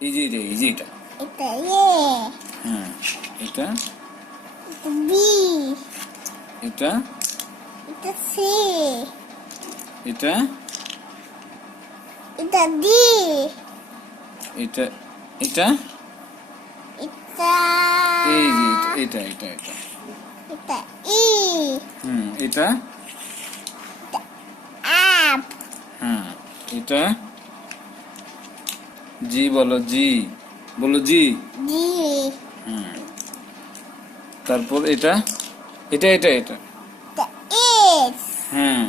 এই যে এটা এটা হ্যাঁ এটা বি এটা এটা সি এটা এটা ডি এটা এটা এটা এই যে এটা এটা এটা এটা ই এটা আপ হ্যাঁ এটা জি বলো জি জি জি তারপর এটা এটা এটা এটা এটা এস হ্যাঁ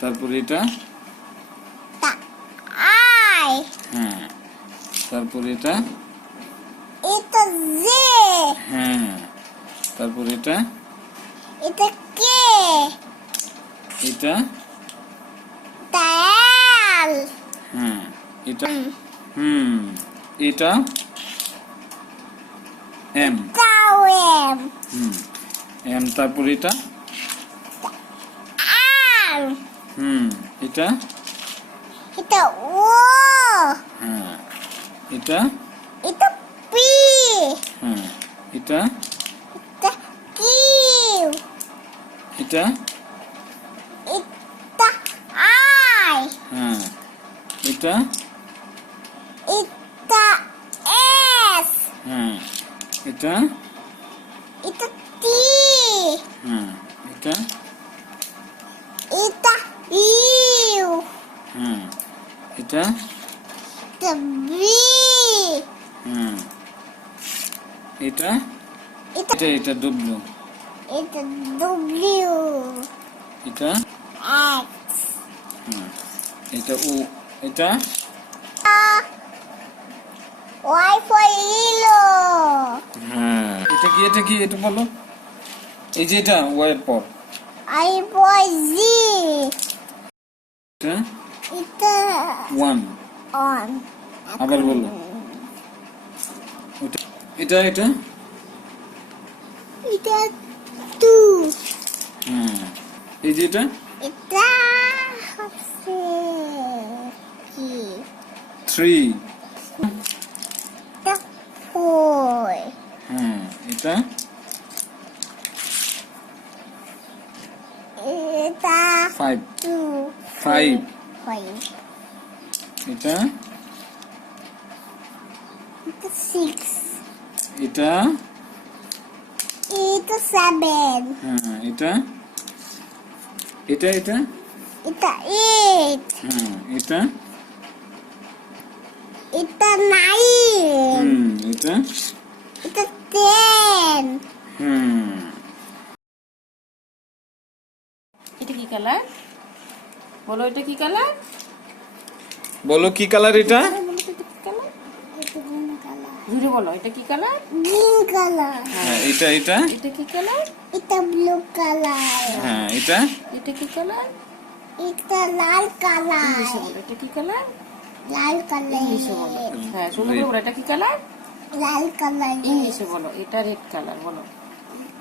তারপর এটা এটা আই হ্যাঁ তারপর এটা এটা জে হ্যাঁ তারপর এটা এটা কে এটা এটা এল হ্যাঁ এটা এটা এম এটা এম এম তারপর এটা আর এটা এটা ও হ্যাঁ এটা এটা পি হ্যাঁ এটা এটা কিউ এটা এটা আই হ্যাঁ এটা এটা এস হ্যাঁ এটা এটা টি হ্যাঁ এটা এটা ইউ হ্যাঁ এটা এটা বি হ্যাঁ এটা এটা এটা এটা ডব্লিউ এটা ডব্লিউ এটা এক্স হ্যাঁ এটা ও এটা ওয়াই ফর ইলো হ্যাঁ এটা কি এটা বলো এই যে এটা ওয়ের পর আই ফর জি এটা এটা ওয়ান অন আবার বলো এটা এটা এটা টু হ্যাঁ এই যে এটা এটা হচ্ছে কি থ্রি এটা ফোর হ্যাঁ এটা এটা ফাইভ টু ফাইভ ফাইভ এটা এটা সিক্স এটা এটা সেভেন হ্যাঁ এটা এটা এটা এটা এইট হ্যাঁ এটা এটা নাইন এটা এটা টেন এটা কি কালার বলো এটা কি কালার বলো কি কালার এটা জুড়ে বলো এটা কি কালার গ্রিন কালার হ্যাঁ এটা এটা এটা কি কালার এটা ব্লু কালার হ্যাঁ এটা এটা কি কালার এটা লাল কালার ইংলিশে বলো এটা কি কালার লাল কালার ইংলিশে বলো হ্যাঁ সুন্দর করে বলো এটা কি কালার লাল কালার ইংলিশে বলো এটা রেড কালার বলো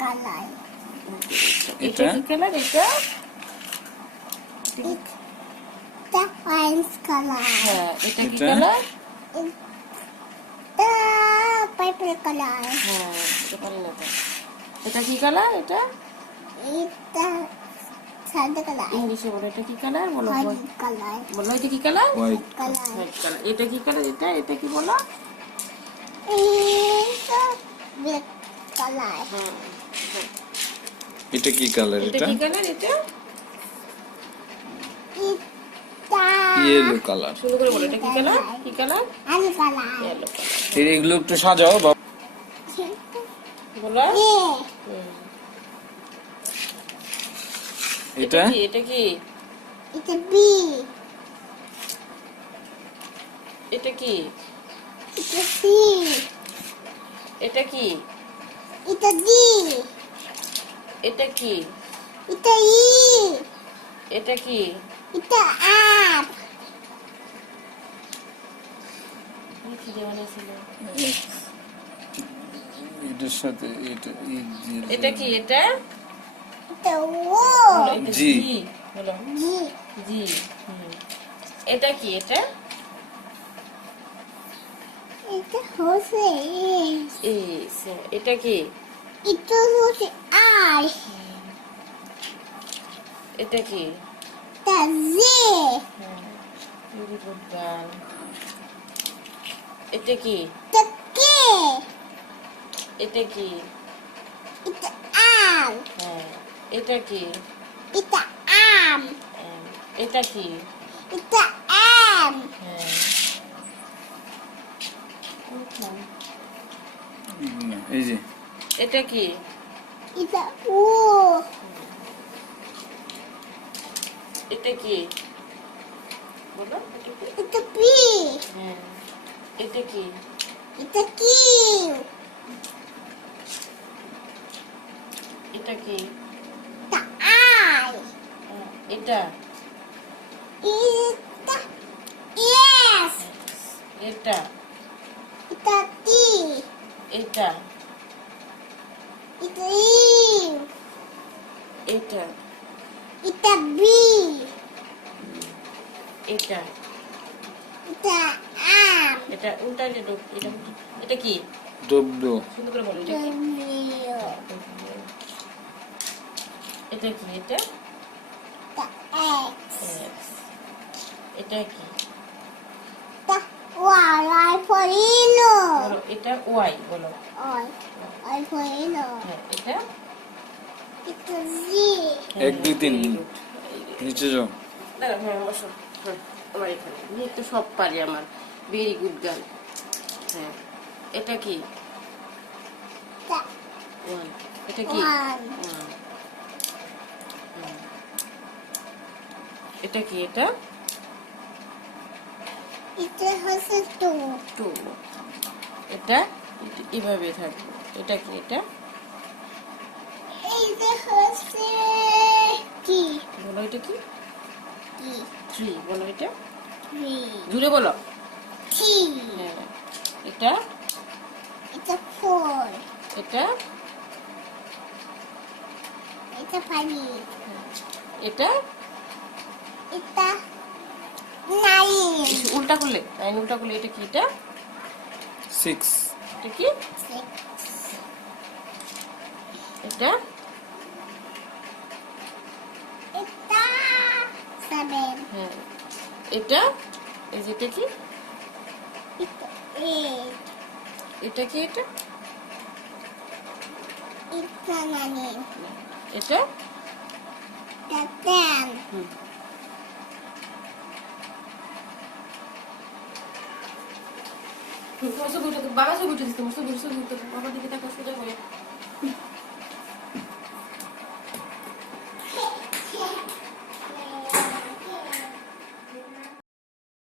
কালার এটা কি কালার এটা এটা অরেঞ্জ কালার হ্যাঁ এটা কি এটা? কালার এটা পার্পল কালার হ্যাঁ এটা পারি না তো। এটা কি কালার এটা এটা সাদা কালার ইংলিশে বলো এটা কি কালার বলো হোয়াইট কালার বলো এটা কি colour white colour white colour এটা কি কালার এটা এটা কি বলো এটা ব্ল্যাক কালার হ্যাঁ এটা কি কালার এটা এটা কি কালার এটা এটা ইয়েলো কালার সুন্দর করে বলো এটা কি কালার কি কালার আলু কালার ইয়েলো কালার এগুলো একটু সাজাও বাবা। বলো এ এটা এটা কি এটা বি এটা কি এটা সি এটা কি এটা ডি এটা কি এটা ই এটা কি এটা আপ কি দেওয়া ছিল এটার সাথে এটা এটা কি এটা এটা ও বলো, এটা জি। বলো জি জি এটা কি এটা এটা হচ্ছে এস। এটা কি? এটা হচ্ছে আই এটা কি? এটা জে ভেরি গুড গার্ল। এটা কি? এটা কে এটা কি? এটা আম হ্যাঁ। এটা কি? এটা আম এটা কি? এটা আম হ্যাঁ। এই যে এটা কি? এটা ও এটা কি? বলো এটা কি? এটা পি হ্যাঁ। এটা কি? এটা কিউ এটা কি? এটা আই এটা এটা ইয়েস এটা এটা টি এটা এটা ইউ এটা এটা বি এটা এটা আম এটা উল্টা এটা এটা কি? ডব্লিউ সুন্দর করে বলো। এটা কি? ডব্লিউ এটা কি? এটা এটা এক্স X. এটা কি? এটা ওয়াই আই ফর ইনো বলো এটা Y বলো। আই আই ফর ইনো হ্যাঁ এটা এটা জি 1 2 3 নিচে যাও। দাঁড়া, হ্যাঁ বসো। হ্যাঁ আমার এখানে আমি তো সব পারি আমার। Very good girl. হ্যাঁ এটা কি? এটা ওয়ান। এটা কি? One one. এটা কি? এটা এটা হচ্ছে টু টু। এটা এভাবে থাকবে। এটা কি? এটা এইটা হচ্ছে কি বলো এটা কি? কি থ্রি। বলো এটা থ্রি জুড়ে বলো। থ্রি হ্যাঁ এটা এটা ফোর এটা এটা ফাইভ এটা এটা নাইন উল্টা করলে নাইন উল্টা করলে এটা কি? এটা 6 এটা কি? সিক্স এটা এটা সেভেন হ্যাঁ এটা এই যে এটা কি? এটা এইট এটা কি? এটা এটা নাইন এটা এটা টেন বাবা ছবি উঠে দিতে বাবা দিকে তাকা সোজা